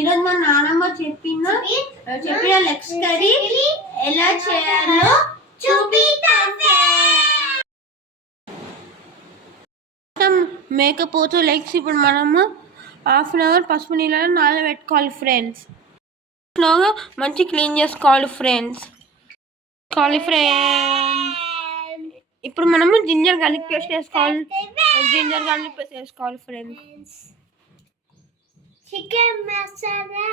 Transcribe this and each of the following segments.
ఈరోజు మా నాన్నమ్మ చెప్పిన లెగ్స్ కర్రీ ఎలా చేయాలో మేకపోతూ లెగ్స్ ఇప్పుడు మనము ½ అన్ అవర్ పసుపు నీళ్ళలో నానబెట్టుకోవాలి ఫ్రెండ్స్. స్లోగా మంచి క్లీన్ చేసుకోవాలి ఫ్రెండ్స్. ఇప్పుడు మనము జింజర్ గార్లిక్ పేస్ట్ వేసుకోవాలి. ఫ్రెండ్స్. చికెన్ మసాలా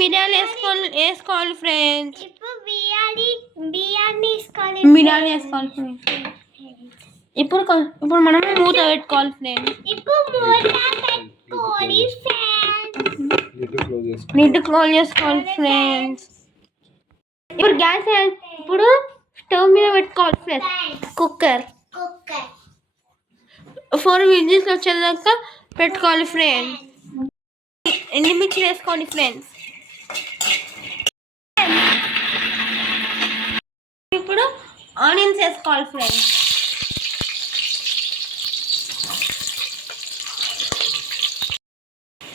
మిరియాలు వేసుకోవాలి ఫ్రెండ్స్. ఇప్పుడు బిర్యానీ వేసుకోవాలి ఫ్రెండ్స్. ఇప్పుడు మనం మూత పెట్టుకోవాలి ఫ్రెండ్స్. లిడ్ క్లోజ్ చేసుకోవాలి ఫ్రెండ్స్. ఇప్పుడు ఇప్పుడు స్టవ్ మీద పెట్టుకోవాలి ఫ్రెండ్స్. కుక్కర్ 4 విజిల్స్ వచ్చేదాకా పెట్టుకోవాలి ఫ్రెండ్స్. ఎండుమిర్చి వేసుకోండి ఫ్రెండ్స్. ఇప్పుడు ఆనియన్స్ వేసుకోవాలి ఫ్రెండ్స్.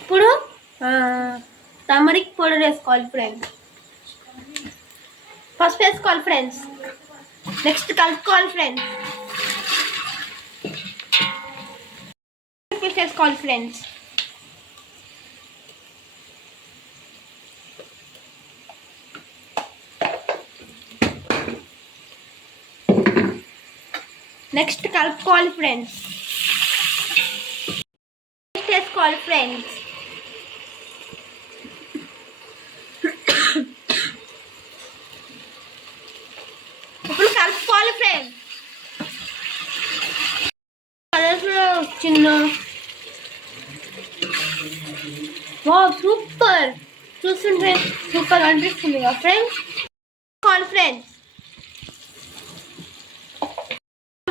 ఇప్పుడు టర్మరిక్ పౌడర్ వేసుకోవాలి ఫ్రెండ్స్. పసుపు వేసుకోవాలి ఫ్రెండ్స్. నెక్స్ట్ కలుపుకోవాలి ఫ్రెండ్స్. వేసుకోవాలి ఫ్రెండ్స్. నెక్స్ట్ కలుపుకోవాలి ఫ్రెండ్స్. వేసుకోవాలి ఫ్రెండ్స్. ఇప్పుడు కలుపుకోవాలి ఫ్రెండ్స్. చిన్న సూపర్ చూస్తుంటే సూపర్ అనిపిస్తుంది కదా ఫ్రెండ్స్.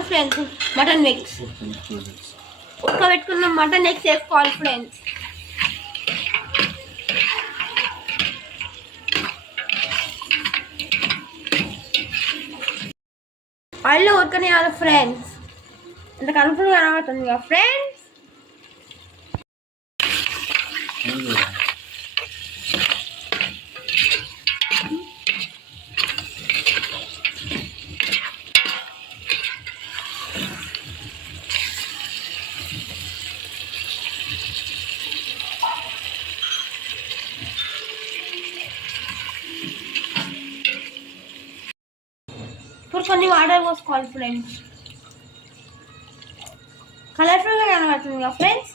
ఫ్రెండ్స్ మటన్ మిక్స్ ఉడకబెట్టుకున్న మటన్ ఎగ్స్ వేసుకోవాలి ఫ్రెండ్స్. ఆయిల్లో ఉడకనియాలి ఫ్రెండ్స్. ఇంత కలుపుగా కనబడుతుంది కదా ఫ్రెండ్స్. ఇప్పుడు కొన్ని వాటర్ పోసుకోవాలి ఫ్రెండ్స్. కలర్ఫుల్గా కనబడుతుంది కదా ఫ్రెండ్స్.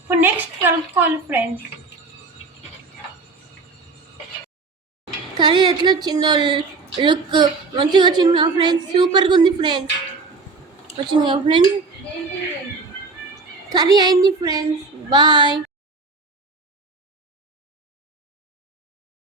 ఇప్పుడు నెక్స్ట్ కలుపుకోవాలి ఫ్రెండ్స్. కర్రీ ఎట్లా వచ్చిందో లుక్ మంచిగా వచ్చింది కదా ఫ్రెండ్స్. సూపర్గా ఉంది ఫ్రెండ్స్. వచ్చింది కదా ఫ్రెండ్స్. కర్రీ అయింది ఫ్రెండ్స్. బాయ్.